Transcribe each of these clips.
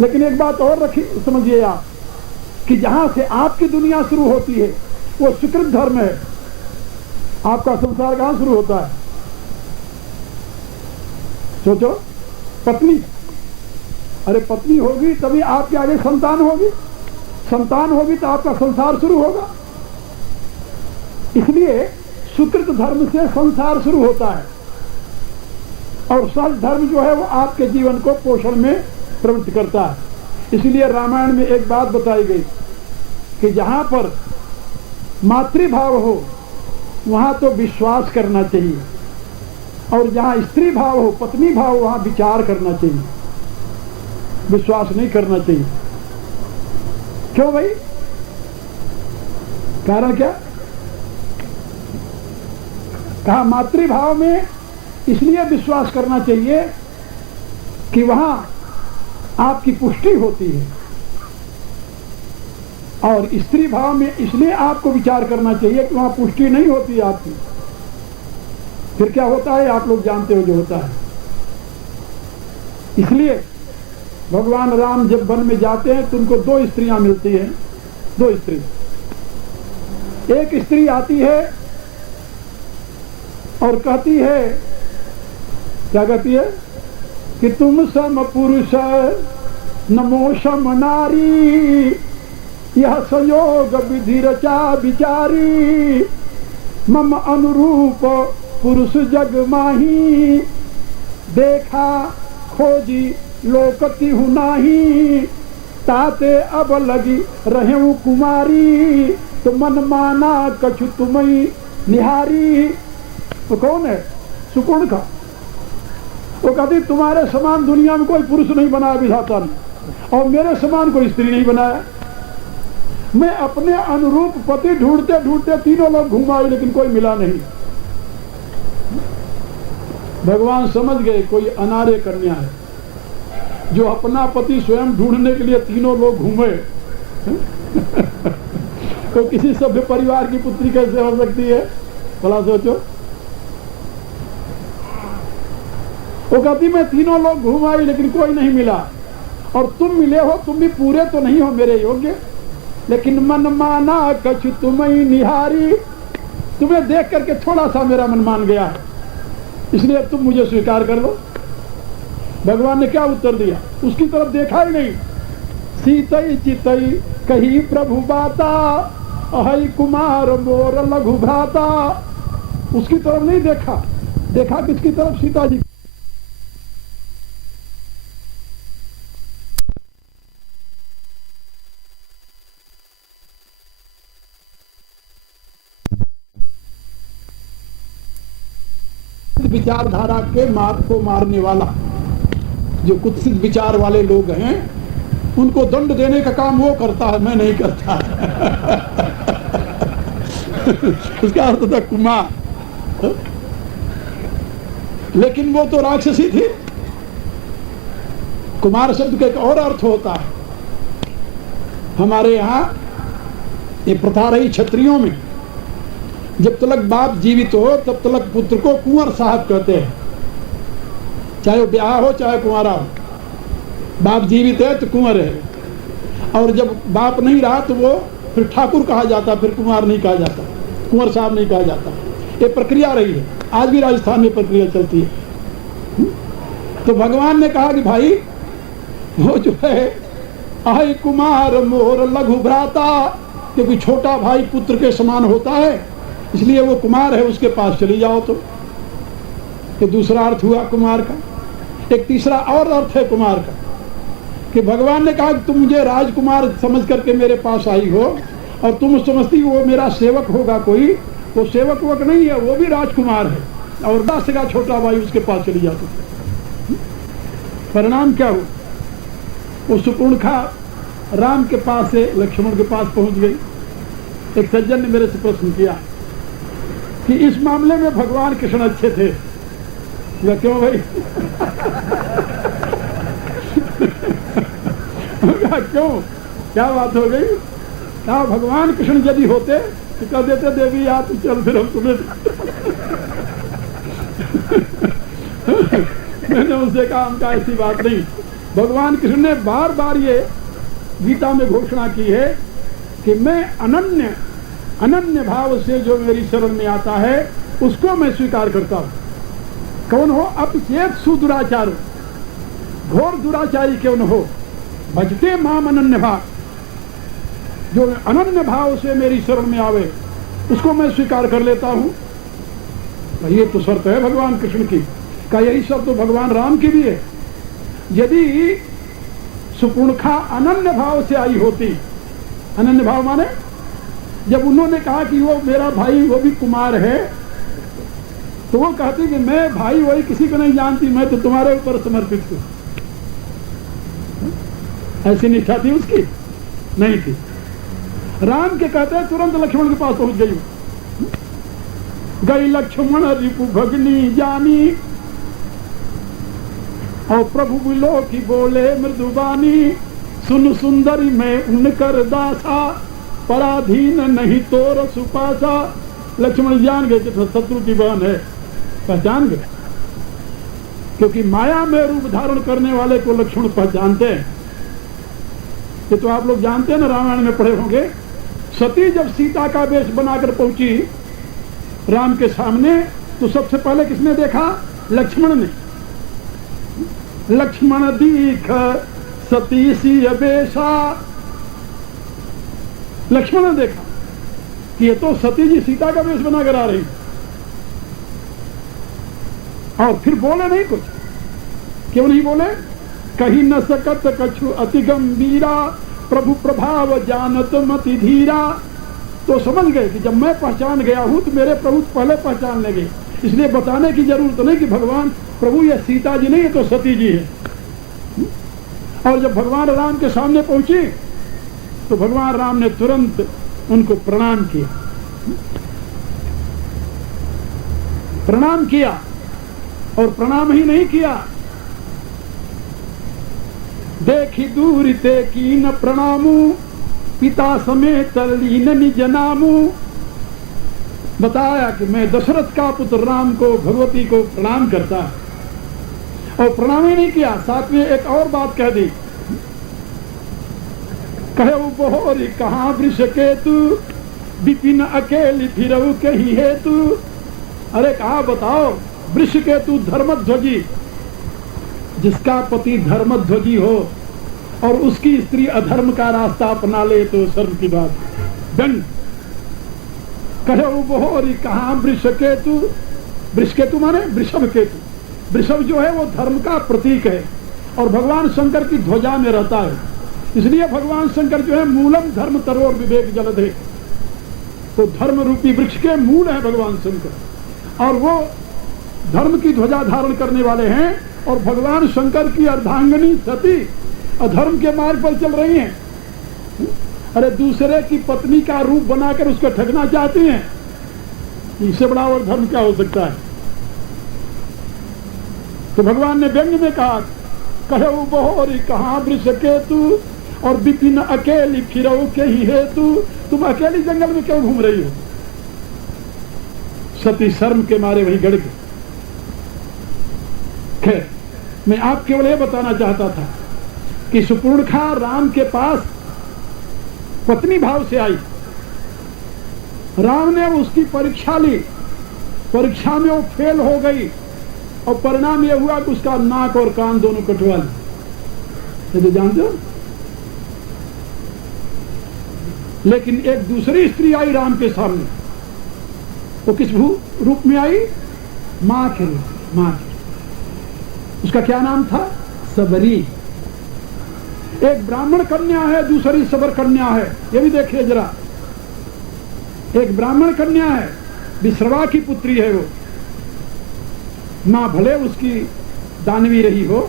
लेकिन एक बात और रखी समझिए आप कि जहां से आपकी दुनिया शुरू होती है वो सुकृत धर्म है। आपका संसार कहां शुरू होता है? सोचो, पत्नी। अरे पत्नी होगी तभी आपके आगे संतान होगी, संतान होगी तो आपका संसार शुरू होगा। इसलिए सुकृत धर्म से संसार शुरू होता है और सच धर्म जो है वो आपके जीवन को पोषण में प्रवृत्त करता है। इसलिए रामायण में एक बात बताई गई कि जहां पर मातृभाव हो वहां तो विश्वास करना चाहिए और जहां स्त्री भाव हो, पत्नी भाव, वहां विचार करना चाहिए, विश्वास नहीं करना चाहिए। क्यों भाई? कारण क्या? कहा मातृभाव में इसलिए विश्वास करना चाहिए कि वहां आपकी पुष्टि होती है और स्त्री भाव में इसलिए आपको विचार करना चाहिए कि वहां पुष्टि नहीं होती आपकी। फिर क्या होता है आप लोग जानते हो जो होता है। इसलिए भगवान राम जब वन में जाते हैं तो उनको दो स्त्रियां मिलती हैं, दो स्त्री। एक स्त्री आती है और कहती है, क्या कहती है कि तुम सम पुरुष नमो सम नारी, यह संयोग विधि रचा विचारी, मम अनुरूप पुरुष जग माही, देखा खोजी लोकति हूँ नाही, ताते अब लगी रहूं कुमारी, तो मन माना कछु तुम्हें निहारी। तो कौन है? सुकुण का। वो कहती तुम्हारे समान दुनिया में कोई पुरुष नहीं बनाया विधाता ने और मेरे समान कोई स्त्री नहीं बनाया। मैं अपने अनुरूप पति ढूंढते ढूंढते तीनों लोग घूम आए लेकिन कोई मिला नहीं। भगवान समझ गए कोई अनार्य कन्या है जो अपना पति स्वयं ढूंढने के लिए तीनों लोग घूमे। तो किसी सभ्य परिवार की पुत्री कैसे हो सकती है? भला सोचो। वो कहती मैं तीनों लोग घूम आई लेकिन कोई नहीं मिला और तुम मिले हो, तुम भी पूरे तो नहीं हो मेरे योग्य, लेकिन मन माना कछु तुम्हें निहारी, तुम्हें देख करके थोड़ा सा मेरा मन मान गया, इसलिए तुम मुझे स्वीकार कर लो। भगवान ने क्या उत्तर दिया? उसकी तरफ देखा ही नहीं। सीतई चितई कही प्रभु बाता, अहै कुमार मोर लघु भ्राता। उसकी तरफ नहीं देखा, देखा किसकी तरफ? सीता जी। विचारधारा के मार्ग को मारने वाला, जो कुत्सित विचार वाले लोग हैं उनको दंड देने का काम वो करता है, मैं नहीं करता। उसका अर्थ था कुमार, लेकिन वो तो राक्षसी थी। कुमार शब्द का एक और अर्थ होता है। हमारे यहाँ ये प्रथा रही क्षत्रियों में, जब तक बाप जीवित हो तब तक पुत्र को कुंवर साहब कहते हैं, चाहे वो ब्याह हो चाहे कुंवारा हो। बाप जीवित है तो कुंवर है, और जब बाप नहीं रहा तो वो फिर ठाकुर कहा जाता, फिर कुंवर नहीं कहा जाता, कुंवर साहब नहीं कहा जाता। ये प्रक्रिया रही है, आज भी राजस्थान में प्रक्रिया चलती है। तो भगवान ने कहा कि भाई वो जो है अहि कुमार मोर लघु भ्राता, क्योंकि छोटा भाई पुत्र के समान होता है, इसलिए वो कुमार है, उसके पास चली जाओ। तो ये दूसरा अर्थ हुआ कुमार का। एक तीसरा और अर्थ है कुमार का कि भगवान ने कहा कि तुम मुझे राजकुमार समझ करके मेरे पास आई हो और तुम समझती वो मेरा सेवक होगा कोई, वो सेवक वक नहीं है, वो भी राजकुमार है, और 10 का छोटा भाई उसके पास चली जाती। परिणाम क्या हुआ? वो सुपुर्णखा राम के पास से लक्ष्मण के पास पहुंच गई। एक सज्जन ने मेरे से प्रश्न किया कि इस मामले में भगवान कृष्ण अच्छे थे या क्यों भाई? क्यों, क्या बात हो गई? क्या भगवान कृष्ण यदि होते तो कह देते देवी या तू चल, फिर हम तुम्हें। मैंने उनसे कहा हमका ऐसी बात नहीं, भगवान कृष्ण ने बार बार ये गीता में घोषणा की है कि मैं अनन्य भाव से जो मेरी शरण में आता है उसको मैं स्वीकार करता हूं। कौन हो? अपचेत सुदुराचार, घोर दुराचारी क्यों न हो, भजते माम अनन्य भाव, जो अनन्य भाव से मेरी शरण में आवे उसको मैं स्वीकार कर लेता हूं। ये तो शर्त है भगवान कृष्ण की। का यही शर्त तो भगवान राम की भी है। यदि सुपुणखा अनन्य भाव से आई होती, अनन्य भाव माने जब उन्होंने कहा कि वो मेरा भाई वो भी कुमार है, तो वो कहती कि मैं भाई वही किसी को नहीं जानती, मैं तो तुम्हारे ऊपर समर्पित हूं। ऐसी निष्ठा थी उसकी? नहीं थी। राम के कहते हैं तुरंत लक्ष्मण के पास पहुंच गई। गई लक्ष्मण रिपु भगनी जानी, और प्रभु बोलो की बोले मृदुबानी, सुन सुंदरी मैं उनकर दासा, पराधीन नहीं तोर सुपासा। लक्ष्मण जान गए कि शत्रु की बहन है, पहचान गए, क्योंकि माया में रूप धारण करने वाले को लक्ष्मण पहचानते हैं। ये तो आप लोग जानते हैं ना, रामायण में पढ़े होंगे। सती जब सीता का वेश बनाकर पहुंची राम के सामने, तो सबसे पहले किसने देखा? लक्ष्मण ने। लक्ष्मण दीख सती सी वेशा, लक्ष्मण ने देखा कि ये तो सती जी सीता का वेश बनाकर आ रही, और फिर बोले नहीं कुछ। क्यों नहीं बोले? कहीं न सकत कछु अति गंभीरा, प्रभु प्रभाव जानत मति धीरा। तो समझ गए कि जब मैं पहचान गया हूं तो मेरे प्रभु पहले पहचान लेंगे, इसलिए बताने की जरूरत नहीं कि भगवान प्रभु ये सीता जी नहीं, ये तो सती जी है। और जब भगवान राम के सामने पहुंची तो भगवान राम ने तुरंत उनको प्रणाम किया। प्रणाम किया, और प्रणाम ही नहीं किया, देखी दूर ते कीन प्रणामू, पिता समेत लीन निज नामू। बताया कि मैं दशरथ का पुत्र राम को, भगवती को प्रणाम करता, और प्रणाम ही नहीं किया, साथ में एक और बात कह दी। कहे बोहरी कहाँ वृष केतु, विपिन अकेली फिरऊ कही हेतु। अरे कहा बताओ, वृष केतु धर्मध्वजी, जिसका पति धर्मध्वजी हो और उसकी स्त्री अधर्म का रास्ता अपना ले तो शर्म की बात। दंड कहे बोहरी कहाँ वृष केतु, वृष केतु माने वृषभ केतु। वृषभ जो है वो धर्म का प्रतीक है और भगवान शंकर की ध्वजा में रहता है, इसलिए भगवान शंकर जो है मूलम धर्म तरोर विवेक जलधे, तो धर्म रूपी वृक्ष के मूल है भगवान शंकर, और वो धर्म की ध्वजा धारण करने वाले हैं। और भगवान शंकर की अर्धांगिनी सती अधर्म के मार्ग पर चल रही हैं। अरे दूसरे की पत्नी का रूप बनाकर उसको ठगना चाहती हैं, इससे बड़ा और धर्म क्या हो सकता है? तो भगवान ने व्यंग में कहा, कहे बोहरी कहाँ वृष केतु, और विपिन अकेली फिरऊ के ही हेतु। तुम अकेली जंगल में क्यों घूम रही हो? सती शर्म के मारे वहीं गड़ गई। खैर, मैं आप केवल यह बताना चाहता था कि सुपूर्णखा राम के पास पत्नी भाव से आई। राम ने उसकी परीक्षा ली, परीक्षा में वो फेल हो गई, और परिणाम यह हुआ कि उसका नाक और कान दोनों कटवा लिए। ये तो जानते हो। लेकिन एक दूसरी स्त्री आई राम के सामने, वो किस रूप में आई? मां के रूप, मां के। उसका क्या नाम था? सबरी। एक ब्राह्मण कन्या है, दूसरी सबर कन्या है। ये भी देखिए जरा, एक ब्राह्मण कन्या है, विश्रवा की पुत्री है वो। मां भले उसकी दानवी रही हो,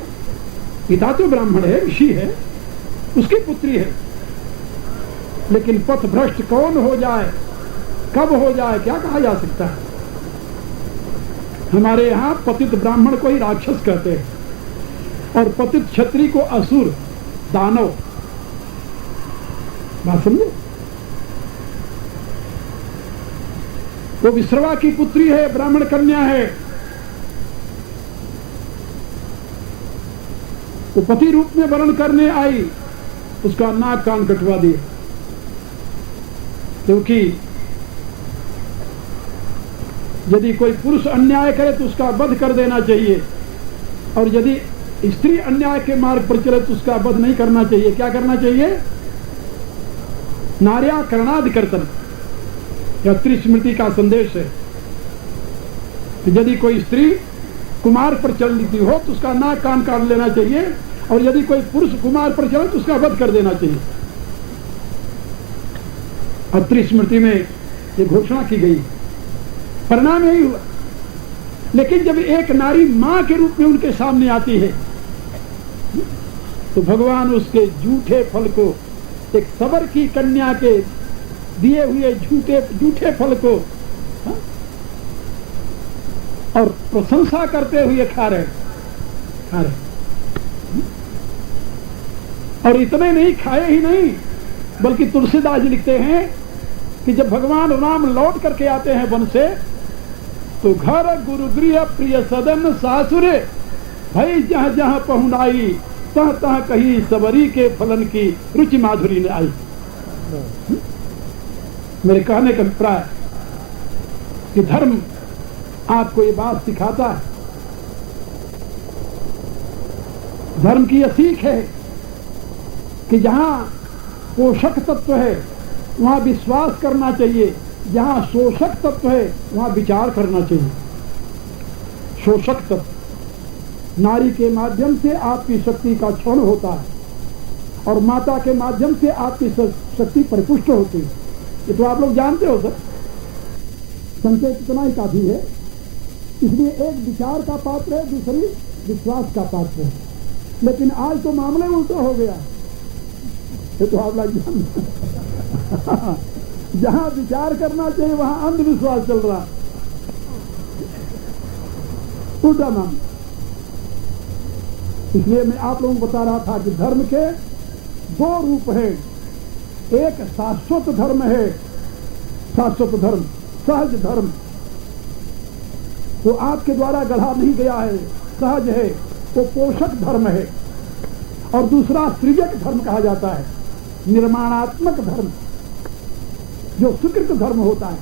पिता तो ब्राह्मण है, ऋषि है, उसकी पुत्री है। लेकिन पथ भ्रष्ट कौन हो जाए, कब हो जाए, क्या कहा जा सकता है? हमारे यहां पतित ब्राह्मण को ही राक्षस कहते हैं, और पतित क्षत्रिय को असुर, दानव। बात समझे? वो विश्रवा की पुत्री है, ब्राह्मण कन्या है। वो पति रूप में वर्ण करने आई, उसका नाक कान कटवा दिए, क्योंकि यदि कोई पुरुष अन्याय करे तो उसका वध कर देना चाहिए, और यदि स्त्री अन्याय के मार्ग पर चले तो उसका वध नहीं करना चाहिए। क्या करना चाहिए? नार्या करणादि कर्तन, यह त्रिस्मृति का संदेश है कि यदि कोई स्त्री कुमार पर चलती हो तो उसका नाक कान काट लेना चाहिए, और यदि कोई पुरुष कुमार पर चले तो उसका वध कर देना चाहिए। और त्रिस्मृति में ये घोषणा की गई, परिणाम यही हुआ। लेकिन जब एक नारी मां के रूप में उनके सामने आती है तो भगवान उसके झूठे फल को, एक सबर की कन्या के दिए हुए झूठे फल को और प्रशंसा करते हुए खा रहे। और इतने नहीं, खाए ही नहीं, बल्कि तुलसीदास जी लिखते हैं कि जब भगवान राम लौट करके आते हैं वन से, तो घर गुरु गृह प्रिय सदन सासुरे भई जहां जहां पहुंचाई, तह तह कही सबरी के फलन की रुचि माधुरी ने आई। मेरे कहने का अभिप्राय कि धर्म आपको ये बात सिखाता है, धर्म की यह सीख है कि जहां पोषक तत्व है वहां विश्वास करना चाहिए, जहां शोषक तत्व है वहां विचार करना चाहिए। शोषक तत्व नारी के माध्यम से आपकी शक्ति का क्षरण होता है, और माता के माध्यम से आपकी शक्ति परिपुष्ट होती है। ये तो आप लोग जानते हो सर, संकेत इतना ही काफी है। इसलिए एक विचार का पात्र है, दूसरी विश्वास का पात्र है। लेकिन आज तो मामले उल्टा हो गया, ये तो आप लोग जानते जहां विचार करना चाहिए वहां अंधविश्वास चल रहा, उल्टा मामला। इसलिए मैं आप लोगों को बता रहा था कि धर्म के दो रूप हैं। एक शाश्वत धर्म है, शाश्वत धर्म, सहज धर्म, वो आपके द्वारा गढ़ा नहीं गया है, सहज है, वो पोषक धर्म है। और दूसरा सृजक धर्म कहा जाता है, निर्माणात्मक धर्म, जो सुकृत धर्म होता है।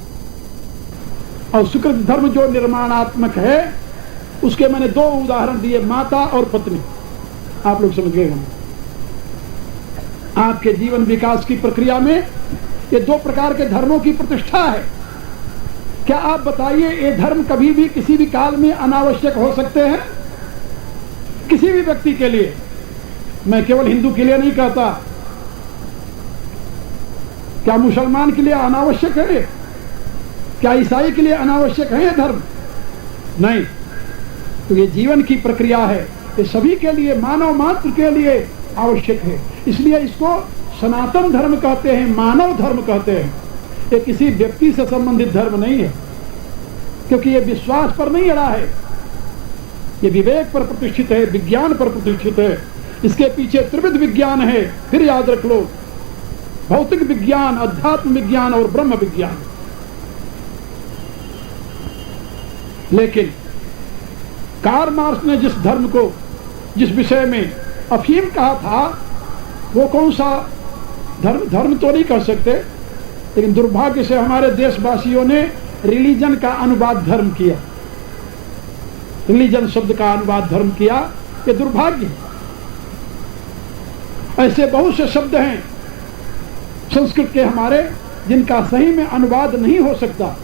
और सुकृत धर्म जो निर्माणात्मक है, उसके मैंने दो उदाहरण दिए, माता और पत्नी। आप लोग समझ गए होंगे। आपके जीवन विकास की प्रक्रिया में ये दो प्रकार के धर्मों की प्रतिष्ठा है। क्या आप बताइए, ये धर्म कभी भी किसी भी काल में अनावश्यक हो सकते हैं? किसी भी व्यक्ति के लिए, मैं केवल हिंदू के लिए नहीं कहता। क्या मुसलमान के लिए अनावश्यक है? क्या ईसाई के लिए अनावश्यक है ये धर्म? नहीं। तो ये जीवन की प्रक्रिया है, ये सभी के लिए, मानव मात्र के लिए आवश्यक है। इसलिए इसको सनातन धर्म कहते हैं, मानव धर्म कहते हैं। ये किसी व्यक्ति से संबंधित धर्म नहीं है, क्योंकि ये विश्वास पर नहीं अड़ा है, ये विवेक पर प्रतिष्ठित है, विज्ञान पर प्रतिष्ठित है। इसके पीछे त्रिविध विज्ञान है, फिर याद रख लो, भौतिक विज्ञान, अध्यात्म विज्ञान और ब्रह्म विज्ञान। लेकिन कार्ल मार्क्स ने जिस धर्म को, जिस विषय में अफीम कहा था, वो कौन सा धर्म? धर्म तो नहीं कह सकते, लेकिन दुर्भाग्य से हमारे देशवासियों ने रिलीजन का अनुवाद धर्म किया, रिलीजन शब्द का अनुवाद धर्म किया। ये दुर्भाग्य है। ऐसे बहुत से शब्द हैं संस्कृत के हमारे, जिनका सही में अनुवाद नहीं हो सकता,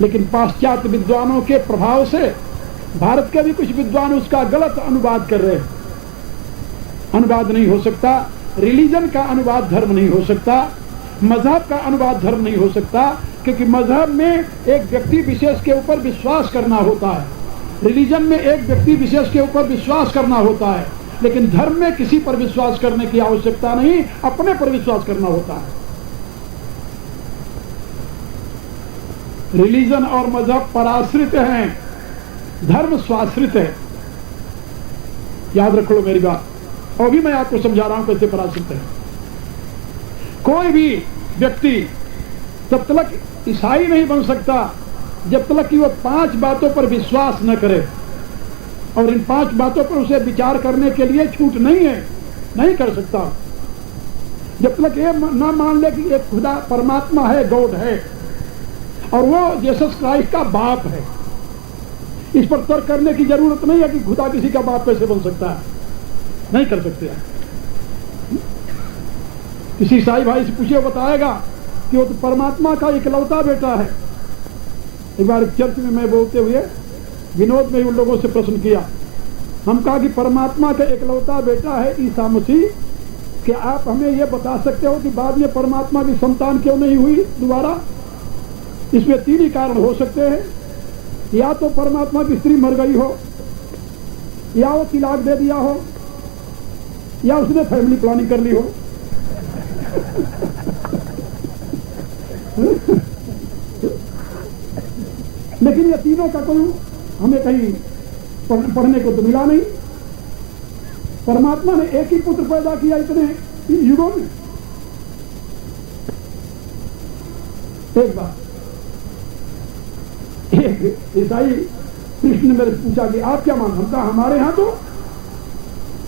लेकिन पाश्चात्य विद्वानों के प्रभाव से भारत के भी कुछ विद्वान उसका गलत अनुवाद कर रहे हैं। अनुवाद नहीं हो सकता, रिलीजन का अनुवाद धर्म नहीं हो सकता, मजहब का अनुवाद धर्म नहीं हो सकता, क्योंकि मजहब में एक व्यक्ति विशेष के ऊपर विश्वास करना होता है, रिलीजन में एक व्यक्ति विशेष के ऊपर विश्वास करना होता है। लेकिन धर्म में किसी पर विश्वास करने की आवश्यकता नहीं, अपने पर विश्वास करना होता है। रिलीजन और मजहब पराश्रित हैं, धर्म स्वाश्रित है। याद रख लो मेरी बात, और भी मैं आपको समझा रहा हूं कैसे पराश्रित है। कोई भी व्यक्ति तब तक ईसाई नहीं बन सकता जब तक कि वह 5 बातों पर विश्वास न करे। और इन 5 बातों पर उसे विचार करने के लिए छूट नहीं है, नहीं कर सकता। जब तक ये ना मान ले कि एक खुदा परमात्मा है, गॉड है, और वो जीसस क्राइस्ट का बाप है, इस पर तर्क करने की जरूरत नहीं है कि खुदा किसी का बाप कैसे बन सकता है, नहीं कर सकते हैं। किसी ईसाई भाई से पूछिए, बताएगा कि वो तो परमात्मा का इकलौता बेटा है। एक बार चर्च में मैं बोलते हुए विनोद में उन लोगों से प्रश्न किया, हम कहा कि परमात्मा का इकलौता बेटा है ईसा मसीह, कि आप हमें यह बता सकते हो कि बाद में परमात्मा की संतान क्यों नहीं हुई दोबारा? इसमें 3 ही कारण हो सकते हैं, या तो परमात्मा की स्त्री मर गई हो, या वो तलाक दे दिया हो, या उसने फैमिली प्लानिंग कर ली हो। लेकिन ये तीनों का कोई हमें कहीं पढ़ने को तो मिला नहीं। परमात्मा ने एक ही पुत्र पैदा किया इतने युगों में। एक बार एक ईसाई कृष्ण ने मेरे से पूछा कि आप क्या मानते? हम कहा हमारे यहां तो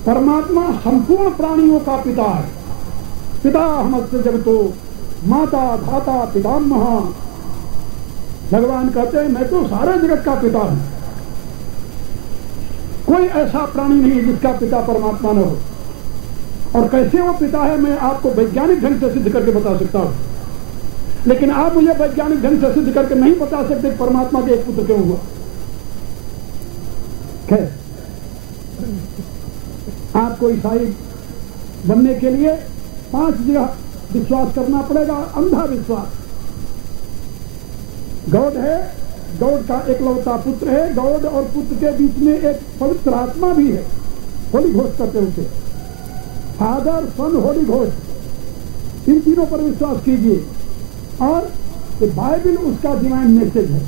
परमात्मा संपूर्ण प्राणियों का पिता है। पिता हमसे जगतो माता धाता पितामह। भगवान कहते हैं मैं तो सारे जगत का पिता हूं। कोई ऐसा प्राणी नहीं जिसका पिता परमात्मा न हो। और कैसे वो पिता है मैं आपको वैज्ञानिक ढंग से सिद्ध करके बता सकता हूं, लेकिन आप मुझे वैज्ञानिक ढंग से सिद्ध करके नहीं बता सकते परमात्मा के एक पुत्र क्यों हुआ। खैर, आपको ईसाई बनने के लिए 5 जगह विश्वास करना पड़ेगा। अंधा विश्वास, गॉड है, गॉड का एकलौता पुत्र है, गॉड और पुत्र के बीच में एक पवित्र आत्मा भी है, होली घोस्ट करते उसे, फादर सन होली घोस्ट, इन तीनों पर विश्वास कीजिए। और ये बाइबल उसका डिवाइन मैसेज है।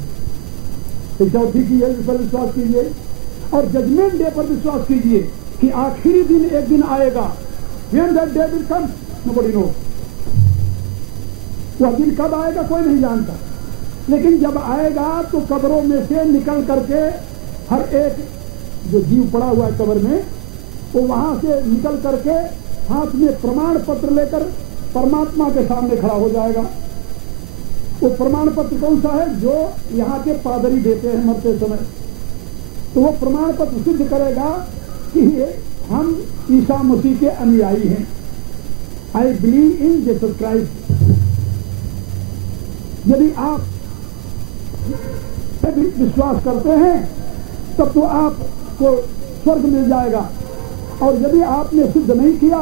तो चौथी की इस पर विश्वास कीजिए। और जजमेंट डे पर विश्वास कीजिए कि आखिरी दिन एक दिन आएगा। When that day will come, nobody knows। वह दिन कब आएगा कोई नहीं जानता, लेकिन जब आएगा तो कब्रों में से निकल करके हर एक जो जीव पड़ा हुआ है कब्र में, वो वहां से निकल करके हाथ में प्रमाण पत्र लेकर परमात्मा के सामने खड़ा हो जाएगा। वो प्रमाण पत्र कौन सा है? जो यहाँ के पादरी देते हैं मरते समय। तो वो प्रमाण पत्र सिद्ध करेगा कि हम ईसा मसीह के अनुयायी हैं। I believe in Jesus Christ. यदि आप विश्वास करते हैं तब तो आपको स्वर्ग मिल जाएगा। और यदि आपने सिद्ध नहीं किया,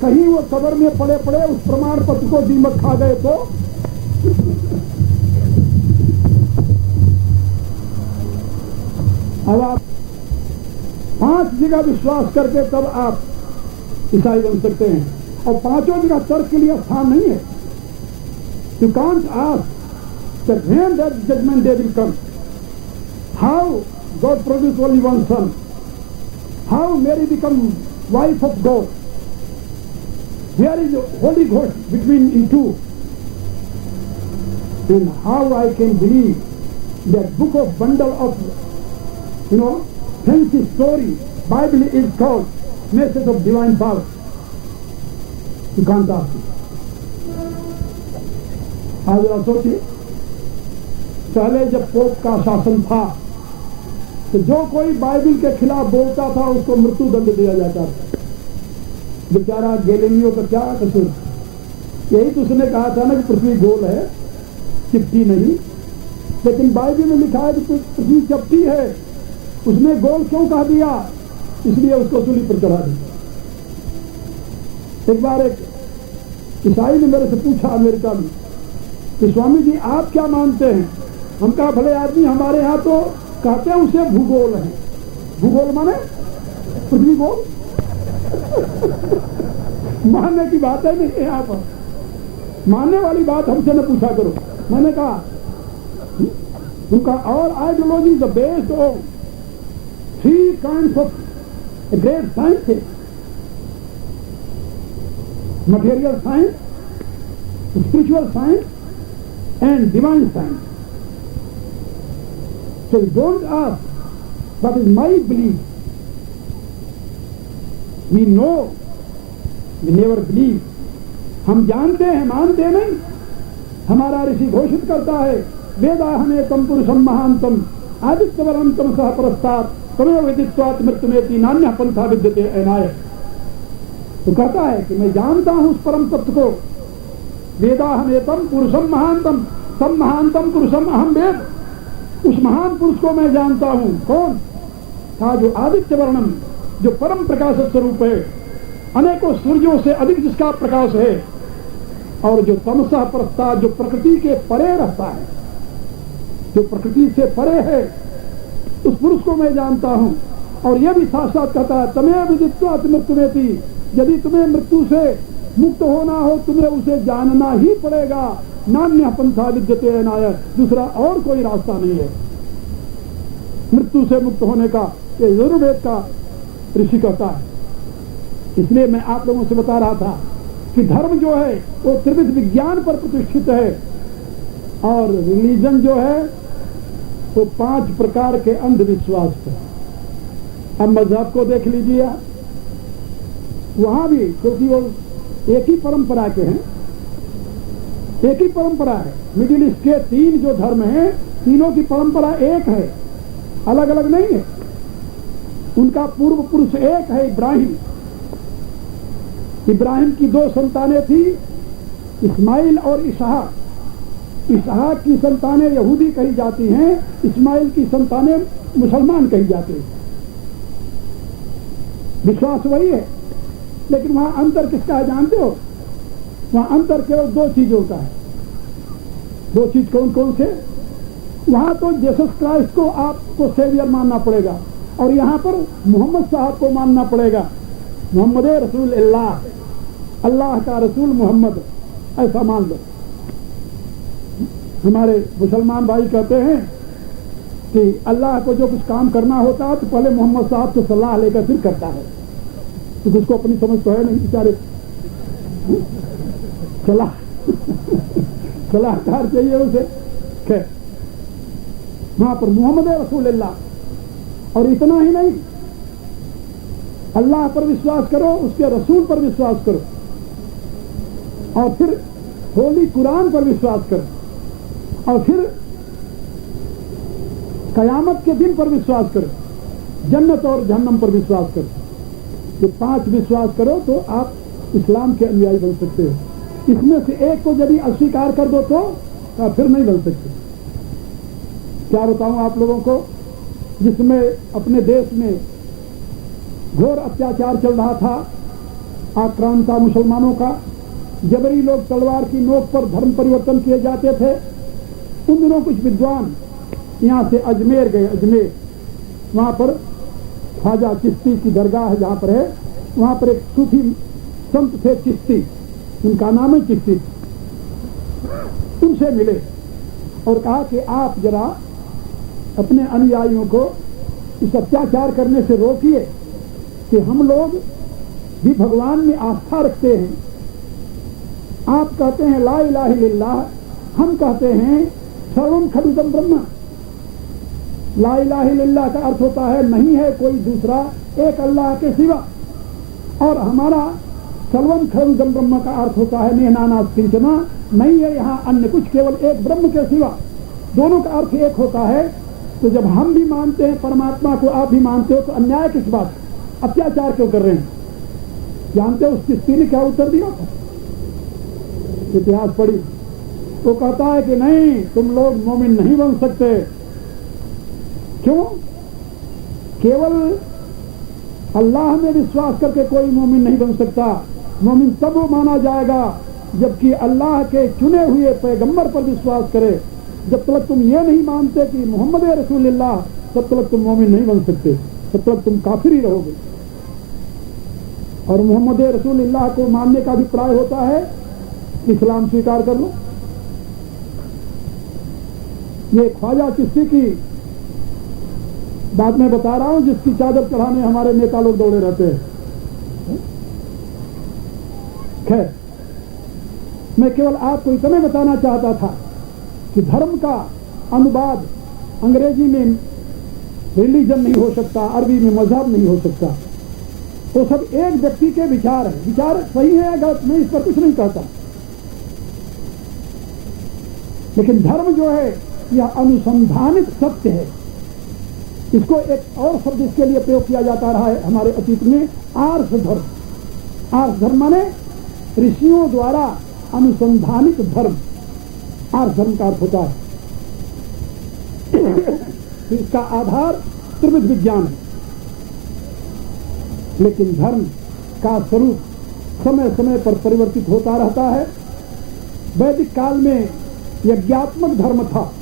कहीं वो कब्र में पड़े पड़े उस प्रमाण पत्र को दीमक खा गए तो अब आप 5 जगह विश्वास करके तब आप ईसाई बन सकते हैं। और 5 जगह तर्क के लिए स्थान नहीं है। You can't ask that when that judgment day will come, how God produced only one son, how Mary become wife of God, where is the Holy Ghost between you two, and how I can believe that book of bundle of fancy story Bible is called message of divine power. You can't ask me. आज सोचिए, पहले जब pope का शासन था तो जो कोई बाइबल के खिलाफ बोलता था उसको मृत्यु दंड दिया जाता था। बेचारा गैलीलियो का क्या कसूर? यही तो उसने कहा था ना कि पृथ्वी गोल है, चिपटी नहीं। लेकिन बाइबल में लिखा है कि पृथ्वी चपटी है, उसने गोल क्यों कह दिया? इसलिए उसको सूली पर चढ़ा दिया। एक बार एक ईसाई ने मेरे से पूछा अमेरिका में कि स्वामी जी आप क्या मानते हैं? हम कहा भले आदमी, हमारे यहाँ तो कहते हैं उसे भूगोल है। भूगोल माने पृथ्वी गोल। मानने की बात है नहीं है यहाँ पर। मानने वाली बात हमसे न पूछा करो। मैंने कहा उनका और ideology is based on 3 kinds of great sciences: material science, spiritual science, and divine science. So you don't ask That is my belief. We know, we never believe. हम जानते हैं, मानते नहीं. हमारा ऋषि घोषित करता है, वेदाहमेकं पुरुषं महांतम आदित्यवरं तम सह परस्तात् तमेव विदित्वात् मृत्युमेति नान्यः पंथा विद्यते अनाय. तो कहता है कि मैं जानता हूं उस परम तत्व को. वेदाहमेकं पुरुषं महांतम, तम महांतम पुरुषम अहम वेद. उस महान पुरुष को मैं जानता हूं. कौन था? जो आदित्य वर्णम, जो परम प्रकाश स्वरूप है, अनेकों सूर्यों से अधिक जिसका प्रकाश है, और जो तमसा परस्तात्, जो प्रकृति के परे रहता है, जो प्रकृति से परे है, उस पुरुष को मैं जानता हूं. और यह भी साक्षात कहता है, तमेव विदित्वात् मृत्युमेति. यदि तुम्हें मृत्यु से मुक्त होना हो, तुम्हें उसे जानना ही पड़ेगा. नान्यः पंथा विद्यते अनाय. दूसरा और कोई रास्ता नहीं है मृत्यु से मुक्त होने का. ये यजुर्वेद का ऋषि कहता है. इसलिए मैं आप लोगों से बता रहा था कि धर्म जो है वो त्रिविध विज्ञान पर प्रतिष्ठित है, और रिलीजन जो है वो 5 प्रकार के अंधविश्वास पर. अब मजहब को देख लीजिए, वहां भी, क्योंकि वो एक ही परंपरा के हैं, एक ही परंपरा है. मिडिल ईस्ट के 3 जो धर्म हैं, तीनों की परंपरा एक है, अलग अलग नहीं है. उनका पूर्व पुरुष एक है, इब्राहिम. इब्राहिम की 2 संतानें थी, इस्माइल और इसहाक. इसहाक की संतानें यहूदी कही जाती हैं, इस्माइल की संतानें मुसलमान कही जाती हैं. विश्वास वही है, लेकिन वहां अंतर किसका है जानते हो? वहां अंतर केवल 2 चीजों का है. 2 चीज कौन कौन से? वहां तो जीसस क्राइस्ट को आपको सेवियर मानना पड़ेगा, और यहां पर मोहम्मद साहब को मानना पड़ेगा. मोहम्मद रसूल अल्लाह, अल्लाह का रसूल मोहम्मद, ऐसा मान लो. हमारे मुसलमान भाई कहते हैं कि अल्लाह को जो कुछ काम करना होता है तो पहले मोहम्मद साहब से सलाह लेकर फिर करता है. तो उसको अपनी समझ तो है नहीं बेचारे. सलाहकार चाहिए उसे. खैर, वहां पर मोहम्मद रसूल अल्लाह. और इतना ही नहीं, अल्लाह पर विश्वास करो, उसके रसूल पर विश्वास करो, और फिर होली कुरान पर विश्वास करो, और फिर कयामत के दिन पर विश्वास करो, जन्नत और जहन्नम पर विश्वास करो. ये 5 विश्वास करो तो आप इस्लाम के अनुयायी बन सकते हो. इसमें से एक को यदि अस्वीकार कर दो तो फिर नहीं बन सकते. क्या बताऊं आप लोगों को, जिसमें अपने देश में घोर अत्याचार चल रहा था, आक्रांता मुसलमानों का, जबरी लोग तलवार की नोक पर धर्म परिवर्तन किए जाते थे. उन दिनों कुछ विद्वान यहाँ से अजमेर गए. अजमेर, वहां पर ख्वाजा चिश्ती की दरगाह है, जहां पर है, वहां पर एक सूफी संत थे चिश्ती, उनका नाम है चिश्ती. उनसे मिले और कहा कि आप जरा अपने अनुयायियों को इस अत्याचार करने से रोकिए कि हम लोग भी भगवान में आस्था रखते हैं. आप कहते हैं ला इलाहा इल्लल्लाह, हम कहते हैं सर्वम खलुदम ब्रह्म. ला इलाहा इल्लल्लाह का अर्थ होता है नहीं है कोई दूसरा एक अल्लाह के सिवा, और हमारा सर्वम खलुदम ब्रह्म का अर्थ होता है नेहनाना किंचना, नहीं है यहाँ अन्य कुछ, केवल एक ब्रह्म के सिवा. दोनों का अर्थ एक होता है. तो जब हम भी मानते हैं परमात्मा को, आप भी मानते हो, तो अन्याय किस बात, अत्याचार क्यों कर रहे हैं? जानते हो उस चिश्ती ने क्या उत्तर दिया था? इतिहास पढ़ी. वो कहता है कि नहीं, तुम लोग मोमिन नहीं बन सकते. क्यों? केवल अल्लाह में विश्वास करके कोई मोमिन नहीं बन सकता. मोमिन तब वो माना जाएगा जबकि अल्लाह के चुने हुए पैगंबर पर विश्वास करे. जब तक तुम ये नहीं मानते कि मोहम्मद रसूलुल्लाह, तब तक तुम मोमिन नहीं बन सकते, तब तक तुम काफिर ही रहोगे. और मोहम्मद रसूलुल्लाह को मानने का अभिप्राय होता है इस्लाम स्वीकार कर लो. ये ख्वाजा चिश्ती की बात मैं बता रहा हूं, जिसकी चादर चढ़ाने हमारे नेता लोग दौड़े रहते हैं. खैर, मैं केवल आपको इतना बताना चाहता था कि धर्म का अनुवाद अंग्रेजी में रिलीजन नहीं हो सकता, अरबी में मजहब नहीं हो सकता। वो सब एक व्यक्ति के विचार है। विचार सही है या गलत, मैं इस पर कुछ नहीं कहता, लेकिन धर्म जो है यह अनुसंधानित सत्य है। इसको एक और शब्द इसके लिए प्रयोग किया जाता रहा है हमारे अतीत में, आर्ष धर्म। आर्ष धर्म माने ऋषियों द्वारा अनुसंधानित धर्म, आर्ष धर्म का अर्थ होता है। तो इसका आधार त्रिविध विज्ञान है, लेकिन धर्म का स्वरूप समय समय पर परिवर्तित होता रहता है। वैदिक काल में यज्ञात्मक धर्म था,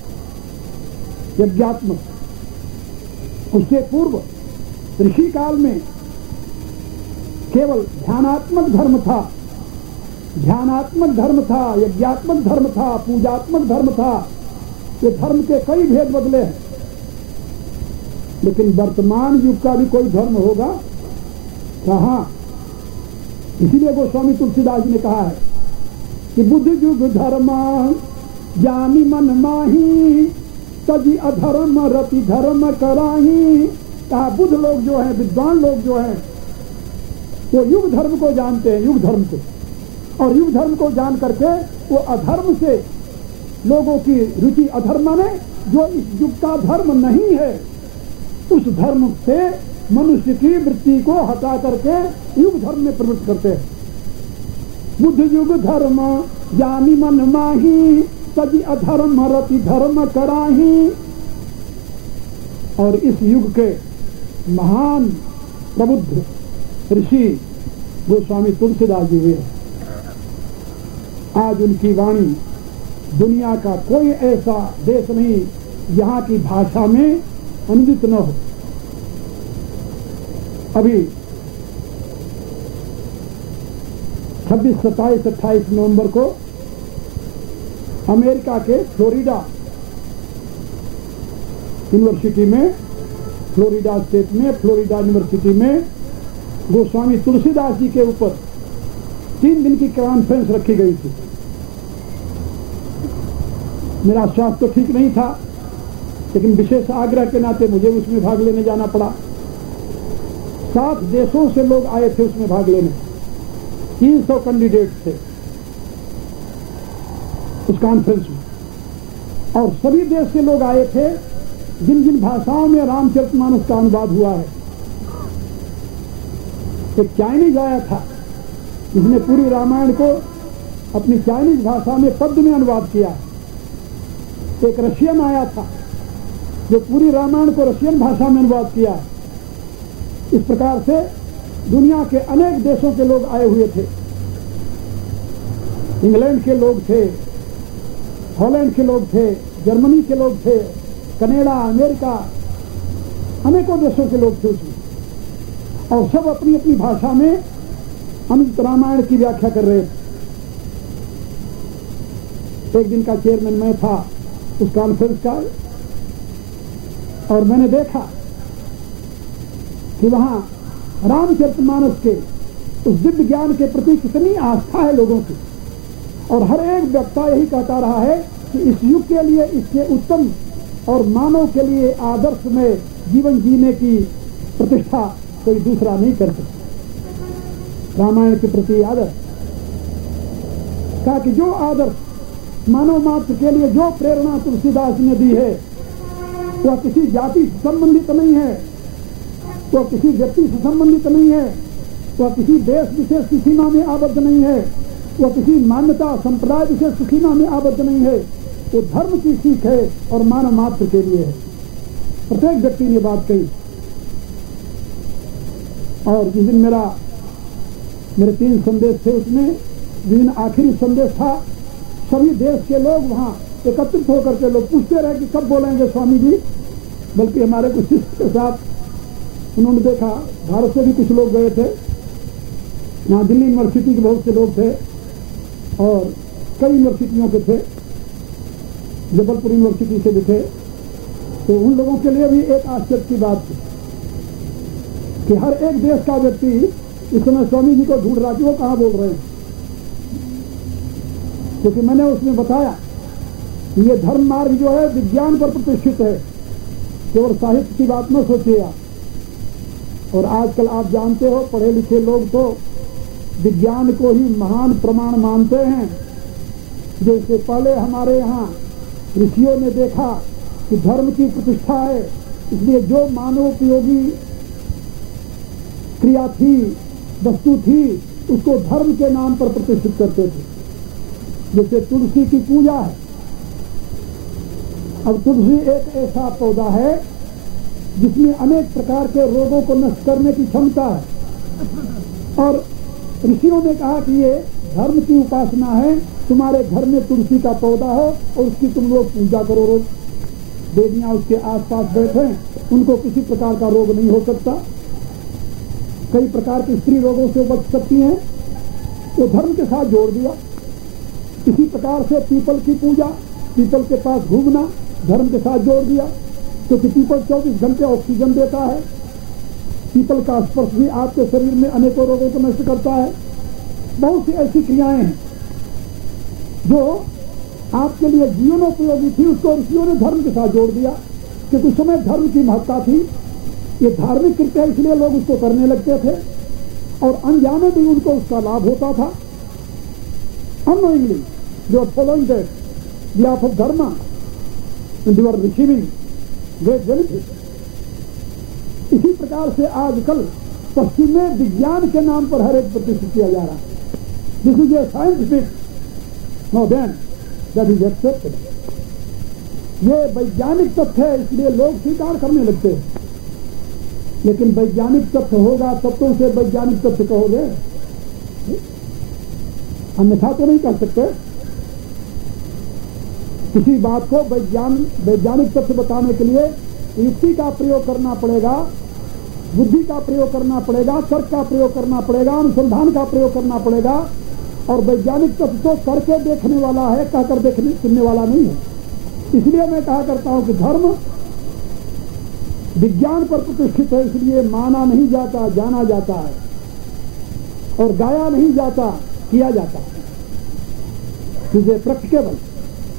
यज्ञात्मक। उससे पूर्व ऋषि काल में केवल ध्यानात्मक धर्म था, ध्यानात्मक धर्म था, यज्ञात्मक धर्म था, पूजात्मक धर्म था। ये धर्म के कई भेद बदले हैं, लेकिन वर्तमान युग का भी कोई धर्म होगा कहाँ। इसीलिए गोस्वामी तुलसीदास जी ने कहा है कि बुद्ध युग धर्म ज्ञानी मन माही, तजी अधर्म रति धर्म कराही। कहा बुद्ध लोग जो हैं, विद्वान लोग जो हैं, वो युग धर्म को जानते हैं, युग धर्म को, और युग धर्म को जान करके वो अधर्म से लोगों की रुचि, अधर्म माने जो इस युग का धर्म नहीं है, उस धर्म से मनुष्य की वृत्ति को हटा करके युग धर्म में प्रवृत्त करते हैं। बुद्ध युग धर्म ज्ञानी मन माही, तजी अधर्म रति धर्म कराही। और इस युग के महान प्रबुद्ध ऋषि गोस्वामी तुलसीदास जी हुए। आज उनकी वाणी दुनिया का कोई ऐसा देश नहीं यहाँ की भाषा में अनुदित न हो। अभी 26, 27, 28 नवंबर को अमेरिका के फ्लोरिडा यूनिवर्सिटी में, फ्लोरिडा स्टेट में, फ्लोरिडा यूनिवर्सिटी में गोस्वामी तुलसीदास जी के ऊपर 3 दिन की कॉन्फ्रेंस रखी गई थी। मेरा स्वास्थ्य तो ठीक नहीं था, लेकिन विशेष आग्रह के नाते मुझे उसमें भाग लेने जाना पड़ा। 7 देशों से लोग आए थे उसमें भाग लेने, 300 कैंडिडेट थे उस कॉन्फ्रेंस में, और सभी देश के लोग आए थे जिन जिन भाषाओं में रामचरितमानस का अनुवाद हुआ है। एक चाइनीज आया था जिसने पूरी रामायण को अपनी चाइनीज भाषा में पद्य में अनुवाद किया। एक रशियन आया था जो पूरी रामायण को रशियन भाषा में अनुवाद किया। इस प्रकार से दुनिया के अनेक देशों के लोग आए हुए थे। इंग्लैंड के लोग थे, हॉलैंड के लोग थे, जर्मनी के लोग थे, कनाडा, अमेरिका, अनेकों देशों के लोग थे उसमें, और सब अपनी अपनी भाषा में अनंत रामायण की व्याख्या कर रहे थे। एक दिन का चेयरमैन मैं था उस कॉन्फ्रेंस का, और मैंने देखा कि वहां रामचरितमानस के उस दिव्य ज्ञान के प्रति कितनी आस्था है लोगों की। और हर एक वक्ता यही कहता रहा है कि इस युग के लिए इसके उत्तम और मानव के लिए आदर्श में जीवन जीने की प्रतिष्ठा कोई दूसरा नहीं कर सकता। रामायण के प्रति आदर्श, कहा कि जो आदर्श मानव मात्र के लिए जो प्रेरणा तुलसीदास ने दी है वह किसी जाति से संबंधित नहीं है, वह किसी व्यक्ति से संबंधित नहीं है, वह किसी देश विशेष की सीमा में आबद्ध नहीं है, वह किसी मान्यता संप्रदाय विशेष की सीमा में आबद्ध नहीं है। वो धर्म की सीख है और मानव मात्र के लिए है। प्रत्येक व्यक्ति ने बात कही। और जिस दिन मेरे 3 संदेश थे, उसमें जिस दिन आखिरी संदेश था, सभी देश के लोग वहां एकत्रित होकर के लोग पूछते रहे कि कब बोलेंगे स्वामी जी। बल्कि हमारे कुछ शिष्य के साथ उन्होंने देखा, भारत से भी कुछ लोग गए थे, यहाँ दिल्ली यूनिवर्सिटी के बहुत से लोग थे और कई यूनिवर्सिटियों के थे, जबलपुर यूनिवर्सिटी से भी थे। तो उन लोगों के लिए भी एक आश्चर्य की बात थी कि हर एक देश का व्यक्ति इस समय स्वामी जी को ढूंढ रहा कि वो कहाँ बोल रहे हैं। क्योंकि मैंने उसमें बताया कि ये धर्म मार्ग जो है विज्ञान पर प्रतिष्ठित है, केवल साहित्य की बात न सोचिए आप। और आजकल आप जानते हो पढ़े लिखे लोग तो विज्ञान को ही महान प्रमाण मानते हैं। जैसे पहले हमारे यहाँ ऋषियों ने देखा कि धर्म की प्रतिष्ठा है, इसलिए जो मानवोपयोगी क्रिया थी, वस्तु थी, उसको धर्म के नाम पर प्रतिष्ठित करते थे। जैसे तुलसी की पूजा है। अब तुलसी एक ऐसा पौधा है जिसमें अनेक प्रकार के रोगों को नष्ट करने की क्षमता है। और ऋषियों ने कहा कि ये धर्म की उपासना है, तुम्हारे घर में तुलसी का पौधा हो और उसकी तुम लोग पूजा करो रोज। देवियां उसके आसपास बैठे, उनको किसी प्रकार का रोग नहीं हो सकता, कई प्रकार के स्त्री रोगों से बच सकती हैं। वो धर्म के साथ जोड़ दिया। इसी प्रकार से पीपल की पूजा, पीपल के पास घूमना धर्म के साथ जोड़ दिया, क्योंकि पीपल 24 घंटे ऑक्सीजन देता है। पीपल का स्पर्श भी आपके शरीर में अनेकों रोगों को नष्ट करता है। बहुत सी ऐसी क्रियाएं हैं जो आपके लिए जीवनोपयोगी थी, उसको ऋषियों ने धर्म के साथ जोड़ दिया, क्योंकि उस समय धर्म की महत्ता थी। ये धार्मिक कृत्य इसलिए लोग उसको करने लगते थे और अनजाने भी उनको उसका लाभ होता था। Unknowingly, they were following the path of dharma and they were receiving great benefit. इसी प्रकार से आजकल पश्चिम में विज्ञान के नाम पर हर एक प्रतिष्ठित किया जा रहा है। This is a scientific, no then that is accepted. ये वैज्ञानिक तथ्य है, इसलिए लोग स्वीकार करने लगते हैं। लेकिन वैज्ञानिक तथ्य होगा तब तो उसे वैज्ञानिक तथ्य कहोगे, अन्यथा तो नहीं कर सकते। किसी बात को वैज्ञानिक तथ्य बताने के लिए युक्ति का प्रयोग करना पड़ेगा, बुद्धि का प्रयोग करना पड़ेगा, तर्क का प्रयोग करना पड़ेगा, अनुसंधान का प्रयोग करना पड़ेगा। और वैज्ञानिक तथ्य तो करके देखने वाला है, कहकर देखने सुनने वाला नहीं है। इसलिए मैं कहा करता हूं कि धर्म विज्ञान पर प्रतिष्ठित है, इसलिए माना नहीं जाता, जाना जाता है, और गाया नहीं जाता, किया जाता है। इसे प्रैक्टिकेबल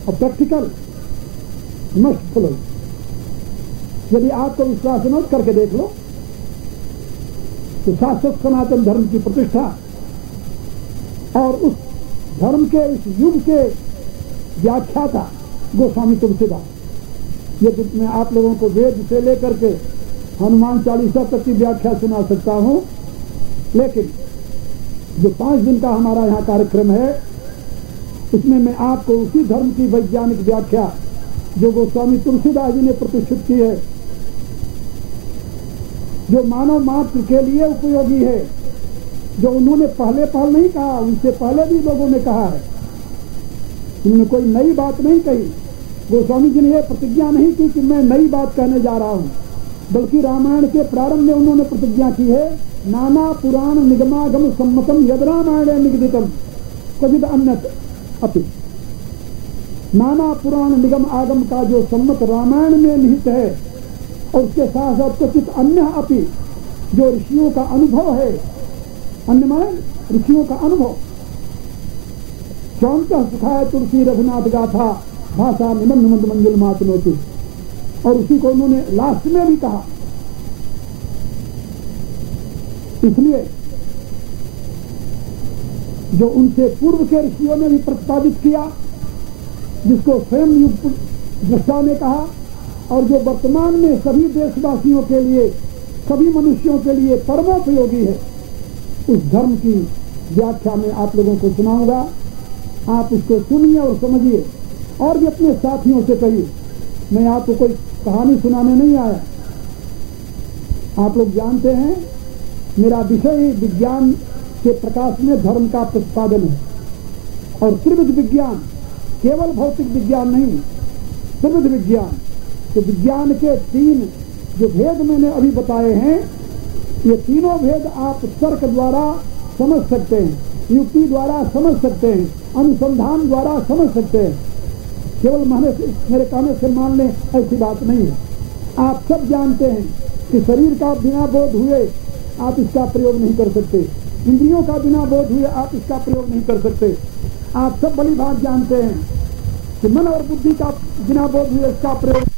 और प्रैक्टिकल मस्ट फॉलो। यदि आपको विश्वास न करके देख लो तो शाश्वत सनातन धर्म की प्रतिष्ठा और उस धर्म के इस युग के व्याख्याता गोस्वामी तुलसीदास, ये मैं आप लोगों को वेद से लेकर के हनुमान चालीसा तक की व्याख्या सुना सकता हूं, लेकिन जो 5 दिन का हमारा यहाँ कार्यक्रम है उसमें मैं आपको उसी धर्म की वैज्ञानिक व्याख्या जो गोस्वामी तुलसीदास जी ने प्रतिष्ठित की है, जो मानव मात्र के लिए उपयोगी है, जो उन्होंने पहले नहीं कहा, उनसे पहले भी लोगों ने कहा है। उन्होंने कोई नई बात नहीं कही। गोस्वामी जी ने यह प्रतिज्ञा नहीं की कि मैं नई बात कहने जा रहा हूं, बल्कि रामायण के प्रारंभ में उन्होंने प्रतिज्ञा की है, नाना पुराण निगमागम सम्मतम यद रामायण निगदितम क्वचिद अन्यत् अपि। नाना पुराण निगम आगम का जो सम्मत रामायण में निहित है और उसके साथ साथ क्वचित अन्य अपि, जो ऋषियों का अनुभव है, अन्य माने ऋषियों का अनुभव। चौंतः सुखाय तुलसी रघुनाथ गाथा भाषा निमन मंद मंजुल मातनोती, और उसी को उन्होंने लास्ट में भी कहा। इसलिए जो उनसे पूर्व के ऋषियों ने भी प्रतिपादित किया, जिसको स्वयं युग दृष्टा ने कहा, और जो वर्तमान में सभी देशवासियों के लिए, सभी मनुष्यों के लिए परमोपयोगी है, उस धर्म की व्याख्या में आप लोगों को सुनाऊंगा। आप उसको सुनिए और समझिए, और भी अपने साथियों से कहिए। मैं आपको कोई कहानी सुनाने नहीं आया। आप लोग जानते हैं मेरा विषय ही विज्ञान के प्रकाश में धर्म का प्रतिपादन है, और त्रिविध विज्ञान, केवल भौतिक विज्ञान नहीं, त्रिविध विज्ञान। तो विज्ञान के 3 जो भेद मैंने अभी बताए हैं, ये तीनों भेद आप तर्क द्वारा समझ सकते हैं, युक्ति द्वारा समझ सकते हैं, अनुसंधान द्वारा समझ सकते हैं। केवल मेरे कहने से मान लें ऐसी बात नहीं है। आप सब जानते हैं कि शरीर का बिना बोध हुए आप इसका प्रयोग नहीं कर सकते, इंद्रियों का बिना बोध हुए आप इसका प्रयोग नहीं कर सकते। आप सब भली बात जानते हैं कि मन और बुद्धि का बिना बोध हुए इसका प्रयोग